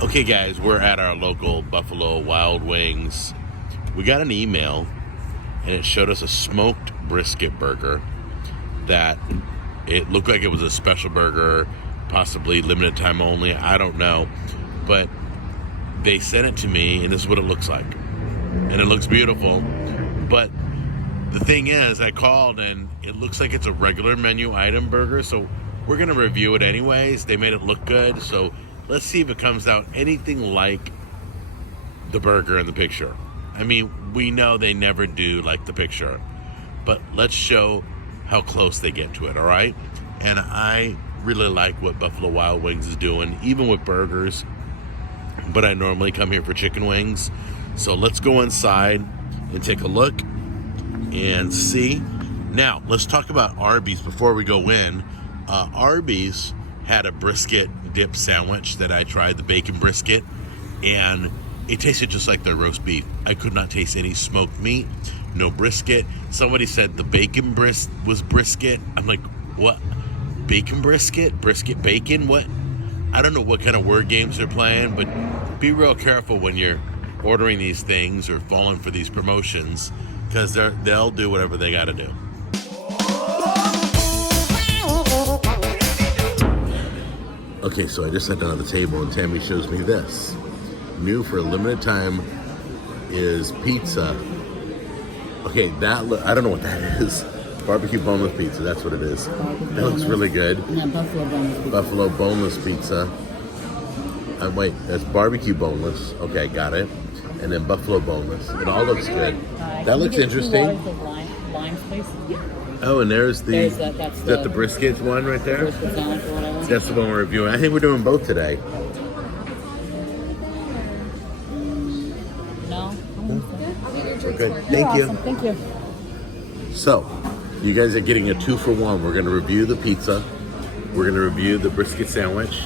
Okay, guys, we're at our local Buffalo Wild Wings. We got an email, and it showed us a smoked brisket burger that it looked like it was a special burger, possibly limited time only. I don't know. But they sent it to me, and this is what it looks like. And it looks beautiful. But the thing is, I called, and it looks like it's a regular menu item burger, so we're going to review it anyways. They made it look good, so let's see if it comes out anything like the burger in the picture. I mean, we know they never do like the picture, but let's show how close they get to it, all right? And I really like what Buffalo Wild Wings is doing, even with burgers, but I normally come here for chicken wings. So let's go inside and take a look and see. Now, let's talk about Arby's before we go in. Arby's had a brisket dip sandwich that I tried, the bacon brisket, and it tasted just like their roast beef. I could not taste any smoked meat, no brisket. Somebody said the bacon was brisket. I'm like, what? Bacon brisket? Brisket bacon? What? I don't know what kind of word games they're playing, but be real careful when you're ordering these things or falling for these promotions, because they'll do whatever they got to do. Okay, so I just sat down at the table and Tammy shows me this. New for a limited time is pizza. Okay, I don't know what that is. Barbecue boneless pizza, that's what it is. That looks really good. Yeah, buffalo boneless pizza. Buffalo boneless pizza. Wait, that's barbecue boneless. Okay, got it. And then buffalo boneless. It all looks good. That looks interesting. Limes, please. Oh, and there's the, is that the brisket one right there? Brisket sandwich or whatever. That's the one we're reviewing. I think we're doing both today. No? Okay, thank you. Awesome. Thank you. So, you guys are getting a 2-for-1. We're going to review the pizza. We're going to review the brisket sandwich.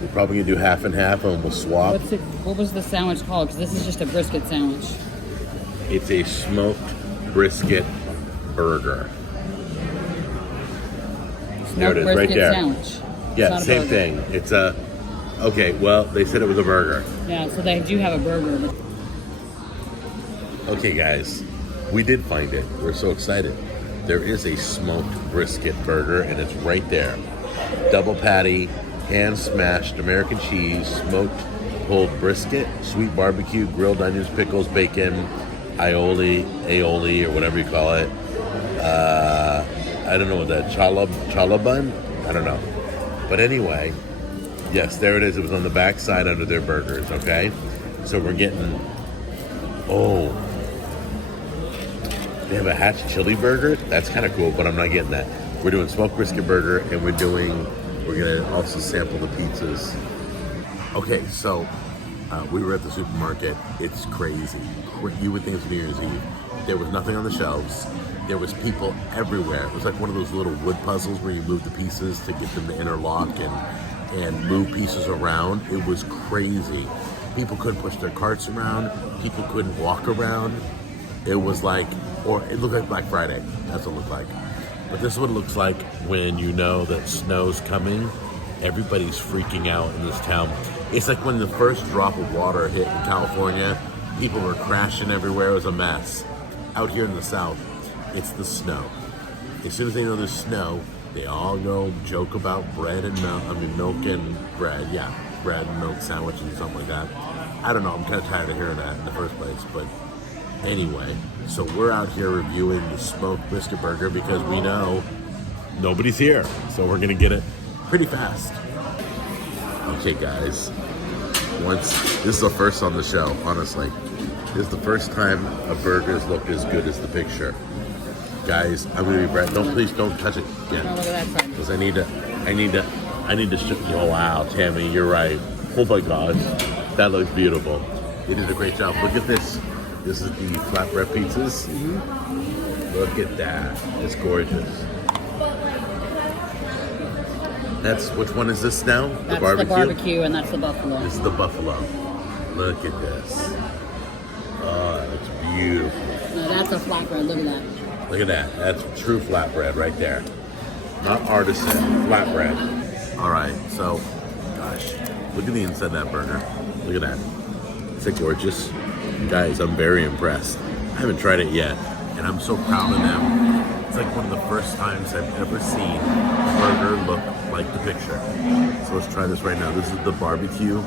We're probably going to do half and half, and we'll swap. What was the sandwich called? Because this is just a brisket sandwich. It's a smoked brisket burger. There it is, right there. Sandwich. Yeah, same thing. It's a... Okay, well, they said it was a burger. Yeah, so they do have a burger. Okay, guys, we did find it. We're so excited. There is a smoked brisket burger, and it's right there. Double patty, hand-smashed American cheese, smoked pulled brisket, sweet barbecue, grilled onions, pickles, bacon, aioli, or whatever you call it. I don't know what that, challah bun? I don't know. But anyway, yes, there it is. It was on the back side under their burgers, okay? So we're getting, they have a hatch chili burger. That's kind of cool, but I'm not getting that. We're doing smoked brisket burger, and we're gonna also sample the pizzas. Okay, so we were at the supermarket. It's crazy. You would think it's New Year's Eve. There was nothing on the shelves. There was people everywhere. It was like one of those little wood puzzles where you move the pieces to get them to interlock and move pieces around. It was crazy. People couldn't push their carts around. People couldn't walk around. It was like, or it looked like Black Friday. That's what it looked like. But this is what it looks like when you know that snow's coming. Everybody's freaking out in this town. It's like when the first drop of water hit in California, people were crashing everywhere. It was a mess. Out here in the South, it's the snow. As soon as they know there's snow, they all go joke about bread and milk. I mean, milk and bread. Yeah, bread and milk sandwiches and something like that. I don't know. I'm kind of tired of hearing that in the first place. But anyway, so we're out here reviewing the smoked brisket burger because we know nobody's here. So we're going to get it pretty fast. Okay, guys. This is the first on the show, honestly. This is the first time a burger's looked as good as the picture. Guys, I'm gonna be right. Please don't touch it again. Oh, look at that side. Because I need to show you. Oh wow, Tammy, you're right. Oh my gosh, that looks beautiful. You did a great job. Look at this. This is the flatbread pizzas. Mm-hmm. Look at that. It's gorgeous. Which one is this now? That's the barbecue, and that's the buffalo. This is the buffalo. Look at this. Oh, that looks beautiful. No, that's a flatbread. Look at that. Look at that. That's true flatbread right there. Not artisan, flatbread. All right, so, gosh, Look at the inside of that burger. Look at that. Is it gorgeous? Guys, I'm very impressed. I haven't tried it yet, and I'm so proud of them. It's like one of the first times I've ever seen a burger look like the picture. So let's try this right now. This is the barbecue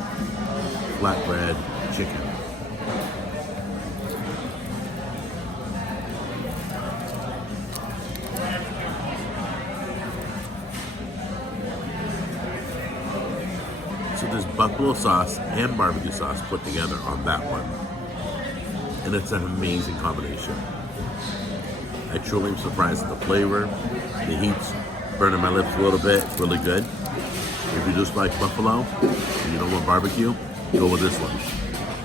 flatbread chicken. So there's buffalo sauce and barbecue sauce put together on that one. And it's an amazing combination. I truly am surprised at the flavor. The heat's burning my lips a little bit. It's really good. If you just like buffalo and you don't want barbecue, go with this one.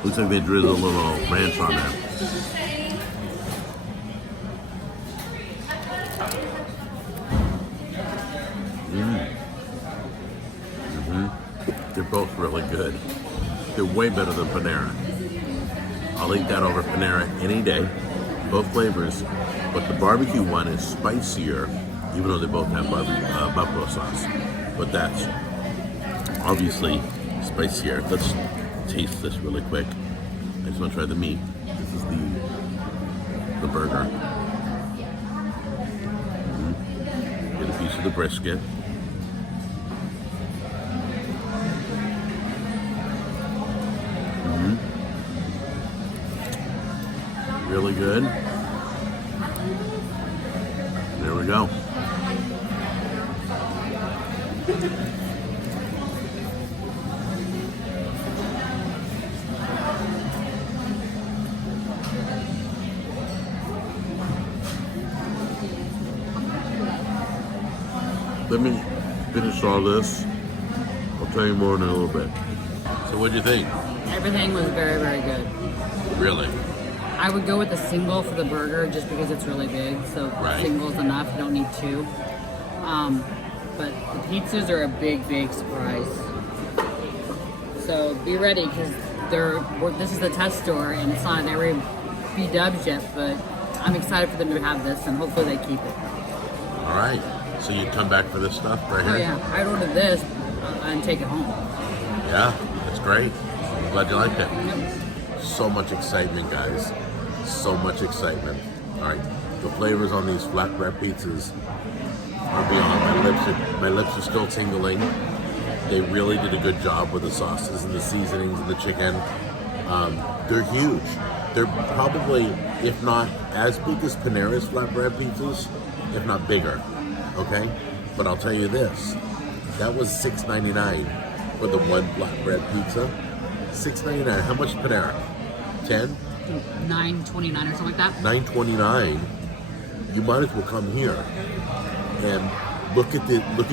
Looks like they drizzled a little ranch on there. They're both really good. They're way better than Panera. I'll eat that over Panera any day. Both flavors, but the barbecue one is spicier, even though they both have buffalo sauce. But that's obviously spicier. Let's taste this really quick. I just want to try the meat. This is the burger. Get a piece of the brisket. Really good. There we go. Let me finish all this. I'll tell you more in a little bit. So what'd you think? Everything was very, very good. Really? I would go with a single for the burger just because it's really big. So Right. single's enough. You don't need two. But the pizzas are a big, big surprise. So be ready because this is the test store and it's not in every B-dubs yet. But I'm excited for them to have this and hopefully they keep it. All right. So you come back for this stuff right here? Oh yeah, I'd order this and take it home. Yeah, that's great. I'm glad you liked it. Yep. So much excitement, guys. So much excitement. All right, the flavors on these flatbread pizzas are beyond. My lips are still tingling. They really did a good job with the sauces and the seasonings and the chicken. They're huge. They're probably, if not as big as Panera's flatbread pizzas, if not bigger. Okay, but I'll tell you this: that was $6.99 for the one flatbread pizza. $6.99. How much Panera? 10? $9.29 or something like that. $9.29. You might as well come here and look at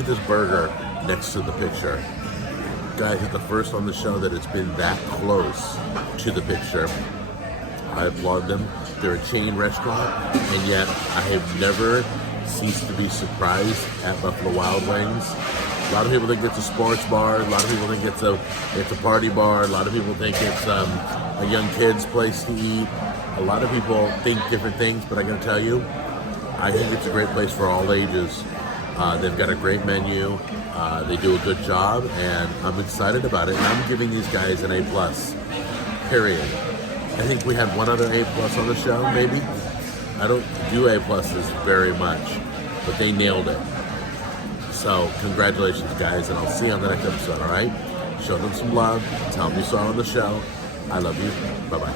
this burger next to the picture. Guys, it's the first on the show that it's been that close to the picture. I applaud them. They're a chain restaurant, and yet I have never ceased to be surprised at Buffalo Wild Wings. A lot of people think it's a sports bar. A lot of people think it's a party bar. A lot of people think it's a young kid's place to eat. A lot of people think different things, but I gotta tell you, I think it's a great place for all ages. They've got a great menu. They do a good job, and I'm excited about it. And I'm giving these guys an A+. Period. I think we had one other A+ on the show, maybe. I don't do A+ very much, but they nailed it. So congratulations, guys, and I'll see you on the next episode, all right? Show them some love. Tell them you saw it on the show. I love you. Bye-bye.